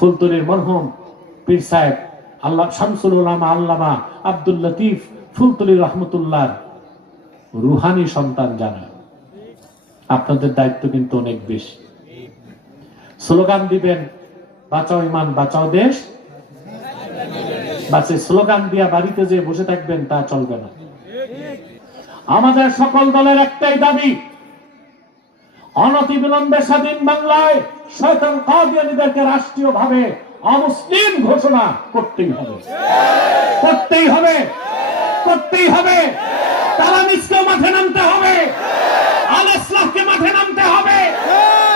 ফুলতলির মরহুম পীর সাহেব আল্লাহ শামসুল উলামা আল্লামা আব্দুল লতিফ ফুলতলি রহমতুল্লাহ রুহানি সন্তান যারা, আপনাদের দায়িত্ব কিন্তু অনেক বেশি। স্লোগান দিবেন, বাঁচাও ইমান বাঁচাও দেশ, বাসে স্লোগান দিয়া বাড়িতে যে বসে থাকবেন তা চলবে না। আমাদের সকল দলের একটাই দাবি, অনতিবিলম্বে স্বাধীন বাংলায় শয়তান কাদিয়ানীদেরকে রাষ্ট্রীয়ভাবে অমুসলিম ঘোষণা করতেই হবে, করতেই হবে, করতেই হবে। তালামিসকে মাঠে নামতে হবে, আল ইসলামকে মাঠে নামতে হবে,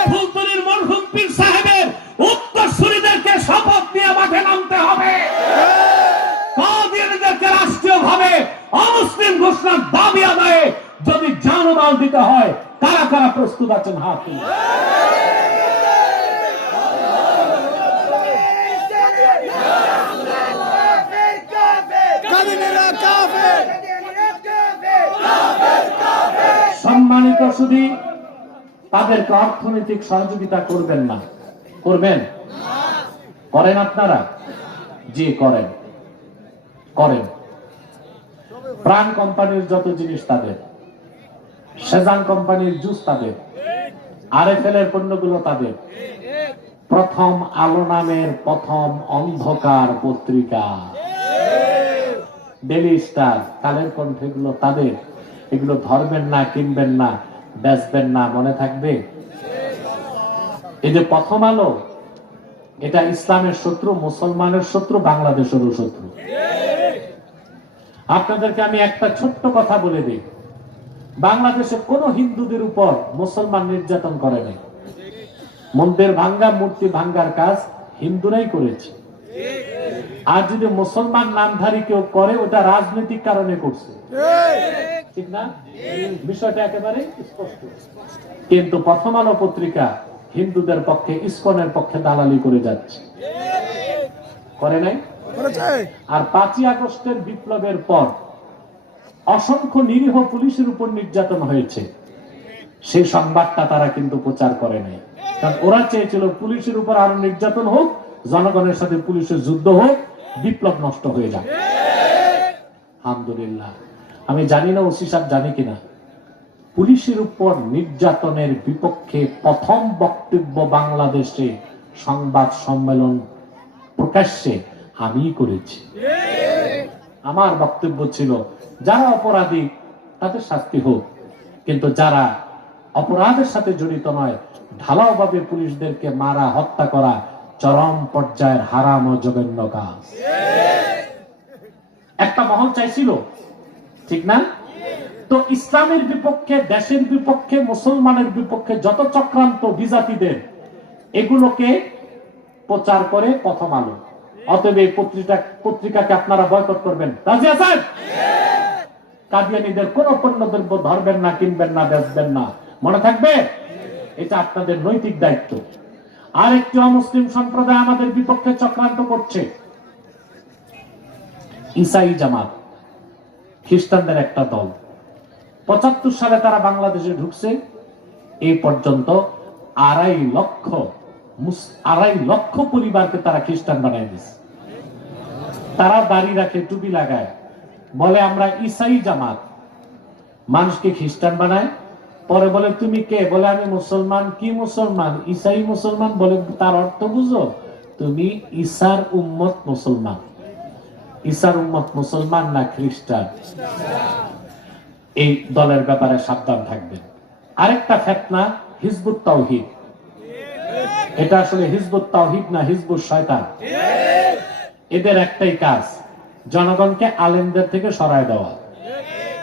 ফুলতলির মরহুম পীর সাহেবের উত্তরসূরিদেরকে শপথ নিয়ে মাঠে নামতে হবে। কাদিয়ানীদেরকে রাষ্ট্রীয়ভাবে অমুসলিম ঘোষণার দাবি আদায়ে যদি জানমাল দিতে হয়, কারা কারা প্রস্তুত আছেন হাত তুলুন। সম্মানিত সুধী, তাদেরকে অর্থনৈতিক সহযোগিতা করবেন না, করবেন? করেন আপনারা? জি করেন, করেন। প্রাণ কোম্পানির যত জিনিস তাদের, সেজান কোম্পানির জুস তাদের, আরএফএল এর পণ্যগুলো তাদের, প্রথম আলো নামের প্রথম অন্ধকার পত্রিকা, ডেইলি স্টার, কালের কণ্ঠে গুলো তাদের। এগুলো ধরবেন না, কিনবেন না, বেচবেন না, মনে থাকবে। এই যে প্রথম আলো, এটা ইসলামের শত্রু, মুসলমানের শত্রু, বাংলাদেশেরও শত্রু। আপনাদেরকে আমি একটা ছোট্ট কথা বলে দিই, বাংলাদেশে কোন হিন্দুদের উপর মুসলমান নির্যাতন করে নাই। মন্দির ভাঙ্গা, মূর্তি ভাঙ্গার কাজ হিন্দুরাই করেছে। আর যদি মুসলমান নামধারী কেউ করে, ওটা রাজনৈতিক কারণে করছে, ঠিক না? বিষয়টা একেবারে স্পষ্ট। কিন্তু প্রথম আলো পত্রিকা হিন্দুদের পক্ষে, ইসকনের পক্ষে দালালি করে যাচ্ছে, করে নাই? আর 5ই আগস্টের বিপ্লবের পর অসংখ্য নিরীহ পুলিশের উপর নির্যাতন হয়েছে, সেই সংবাদটা তারা কিন্তু প্রচার করে নাই। কারণ ওরা চেয়েছিল পুলিশের উপর আরো নির্যাতন হোক, জনগণের সাথে পুলিশের যুদ্ধ হোক, বিপ্লব নষ্ট হয়ে যাক। আলহামদুলিল্লাহ, আমি জানি না ওসি সাহেব জানে কিনা, পুলিশের উপর নির্যাতনের বিপক্ষে প্রথম বক্তব্য বাংলাদেশে সংবাদ সম্মেলন প্রকাশ্যে আমি করেছি। আমার বক্তব্য ছিল, যারা অপরাধী তাদের শাস্তি হোক, কিন্তু যারা অপরাধের সাথে জড়িত নয়, ঢালাওভাবে পুলিশদেরকে মারা, হত্যা করা চরম পর্যায়ের হারাম ও জঘন্য কাজ। একটা মহল চাইছিল, ঠিক না? তো ইসলামের বিপক্ষে, দেশের বিপক্ষে, মুসলমানের বিপক্ষে যত চক্রান্ত বিজাতিদের, এগুলোকে প্রচার করে প্রথম আলো। অতএব এই পত্রিকাকে আপনারা বয়কট করবেন, রাজি আছেন? কাদিয়ানীদের কোন পণ্যদ্রব্য ধরবেন না, কিনবেন না, বেচবেন না, মনে থাকবে। এটা আপনাদের নৈতিক দায়িত্ব। আর একটি অমুসলিম সম্প্রদায় আমাদের বিপক্ষে চক্রান্ত করছে, ইসাই জামাত, খ্রিস্টানদের একটা দল। 75 সালে তারা বাংলাদেশে ঢুকছে, এই পর্যন্ত 2.5 লক্ষ পরিবারকে তারা খ্রিস্টান বানায় দিচ্ছে। তারা দাড়ি রাখে, টুপি লাগায়, বলে আমরা ইসাই জামাত, মানুষকে খ্রিস্টান বানায়। পরে বলে তুমি কে? বলে আমি মুসলমান। কি মুসলমান? ইসাই মুসলমান। বলে তার অর্থ বুঝো, তুমি ঈসার উম্মত মুসলমান। ঈসার উম্মত মুসলমান না খ্রিস্টান? এই দলের ব্যাপারে সাবধান থাকবেন। আরেকটা ফিতনা, হিজবুত তাওহীদ। এটা আসলে হিজবুত তাওহীদ না, হিজবুত শয়তান। এদের একটাই কাজ, জনগণকে আলেমদের থেকে সরায় দেওয়া।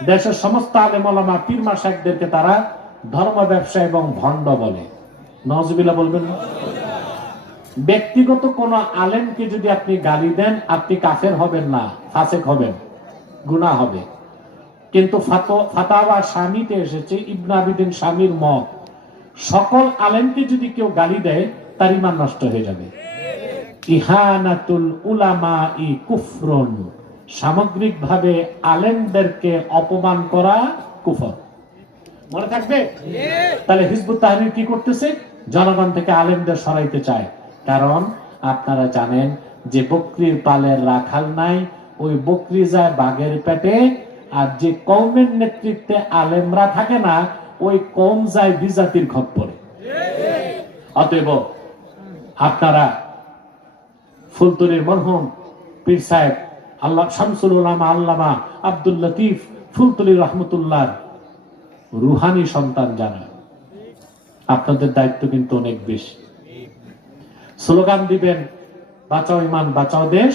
দেশের সমস্ত আলেম ওলামা, পীর মাশায়েখদেরকে তারা ধর্ম ব্যবসা এবং ভণ্ড বলে। নাউজুবিল্লাহ বলবেন না? ব্যক্তিগত কোন আলেমকে যদি আপনি গালি দেন, আপনি কাফের হবেন না, ফাসেক হবেন, গুনাহ হবে। কিন্তু ফাতাওয়া শামীতে এসেছে, ইবনে আবিদিন শামীর মত, সকল আলেমকে যদি কেউ গালি দেয়, তার ঈমান নষ্ট হয়ে যাবে। ইহানাতুল উলামাই কুফরুন, সামগ্রিকভাবে আলেমদেরকে অপমান করা কুফর। মনে থাকবে? তাহলে হিজবুত তাহরীর কি করতেছে? জনগণ থেকে আলেমদের সরাইতে চায়। কারণ আপনারা জানেন যে বকরির পালের রাখাল নাই, ওই বকরি যায় বাঘের পেটে, আর যে কওমের নেতৃত্বে আলেমরা থাকে না, ওই কওম যায় বিজাতির খপ্পরে। অতএব আপনারা ফুলতলির মরহুম পীর সাহেব আল্লাহ শামসুল উলামা আল্লামা আব্দুল লতিফ ফুলতলি রহমতুল্লাহ রুহানি সন্তান জানা, আপনাদের দায়িত্ব কিন্তু অনেক বেশি। স্লোগান দিবেন, বাঁচাও ইমান বাঁচাও দেশ,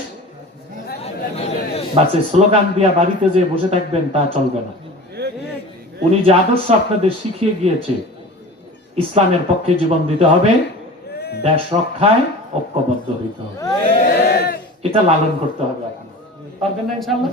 বাঁচে স্লোগান দিয়া বাড়িতে যে বসে থাকবেন তা চলবে না। উনি যে আদর্শ আপনাদের শিখিয়ে গিয়েছে, ইসলামের পক্ষে জীবন দিতে হবে, দেশ রক্ষায় ঐক্যবদ্ধ হইতে হবে, এটা লালন করতে হবে। পারবেন না ইনশাআল্লাহ?